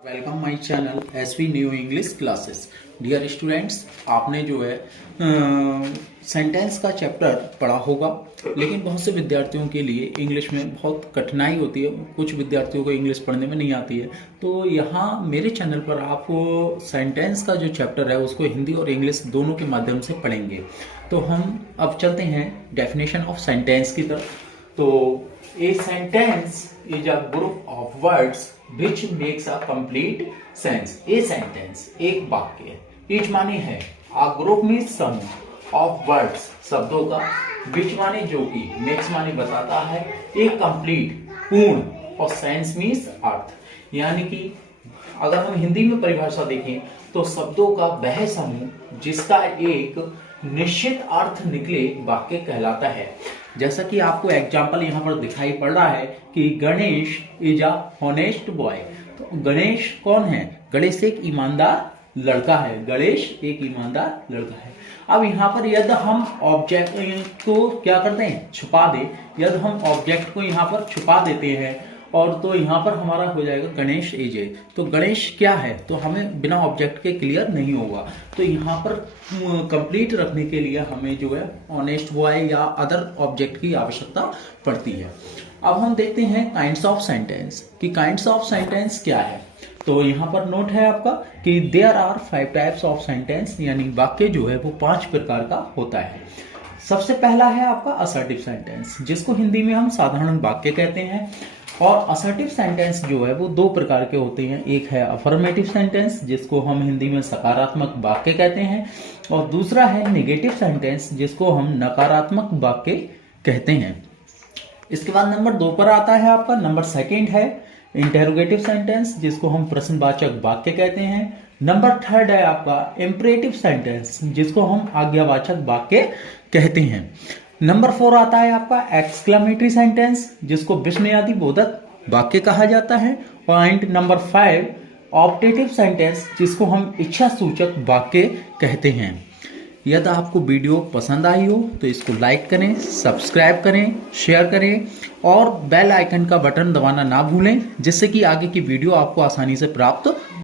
Welcome my channel SV new English classes. Dear students, आपने जो है सेंटेंस का चैप्टर पढ़ा होगा, लेकिन बहुत से विद्यार्थियों के लिए इंग्लिश में बहुत कठिनाई होती है। कुछ विद्यार्थियों को इंग्लिश पढ़ने में नहीं आती है, तो यहाँ मेरे चैनल पर आप सेंटेंस का जो चैप्टर है उसको हिंदी और इंग्लिश दोनों के माध्यम से पढ़ेंगे। तो हम अब चलते हैं डेफिनेशन ऑफ सेंटेंस की तरफ। तो a sentence is a group of words which makes a complete sense। A sentence एक वाक्य, इच माने है, आ ग्रुप में समूह, ऑफ वर्ड्स शब्दों का, which माने जो कि, makes माने बताता है, एक कंप्लीट पूर्ण, और सेंस मीन्स अर्थ। यानी कि अगर हम हिंदी में परिभाषा देखें तो शब्दों का वह समूह जिसका एक निश्चित अर्थ निकले वाक्य कहलाता है। जैसा कि आपको एग्जाम्पल यहाँ पर दिखाई पड़ रहा है कि Ganesh is a honest boy. तो गणेश कौन है? गणेश एक ईमानदार लड़का है। गणेश एक ईमानदार लड़का है। अब यहाँ पर यदि हम ऑब्जेक्ट को क्या करते हैं, छुपा दे, यदि हम ऑब्जेक्ट को यहाँ पर छुपा देते हैं और तो यहाँ पर हमारा हो जाएगा गणेश इज ए। तो गणेश क्या है तो हमें बिना ऑब्जेक्ट के क्लियर नहीं होगा। तो यहाँ पर कंप्लीट रखने के लिए हमें जो है ऑनेस्ट बॉय या अदर ऑब्जेक्ट की आवश्यकता पड़ती है। अब हम देखते हैं काइंड्स ऑफ सेंटेंस कि काइंड्स ऑफ सेंटेंस क्या है। तो यहाँ पर नोट है आपका कि there are 5 types of sentence, यानी वाक्य जो है वो 5 प्रकार का होता है। सबसे पहला है आपका असर्टिव सेंटेंस, जिसको हिंदी में हम साधारण वाक्य कहते हैं। और असर्टिव सेंटेंस जो है वो 2 प्रकार के होते हैं। एक है अफर्मेटिव सेंटेंस, जिसको हम हिंदी में सकारात्मक वाक्य कहते हैं, और दूसरा है नेगेटिव सेंटेंस, जिसको हम नकारात्मक वाक्य कहते हैं। इसके बाद नंबर 2 पर आता है आपका नंबर 2 है इंटेरोगेटिव सेंटेंस, जिसको हम प्रश्नवाचक वाक्य कहते हैं। नंबर 3 है आपका इंपरेटिव सेंटेंस, जिसको हम आज्ञावाचक वाक्य कहते हैं। नंबर 4 आता है आपका एक्सक्लेमेटरी सेंटेंस, जिसको विस्मयादि बोधक वाक्य कहा जाता है। पॉइंट नंबर 5 ऑप्टेटिव सेंटेंस, जिसको हम इच्छा सूचक वाक्य कहते हैं। यदि आपको वीडियो पसंद आई हो तो इसको लाइक करें, सब्सक्राइब करें, शेयर करें और बेल आइकन का बटन दबाना ना भूलें, जिससे कि आगे की वीडियो आपको आसानी से प्राप्त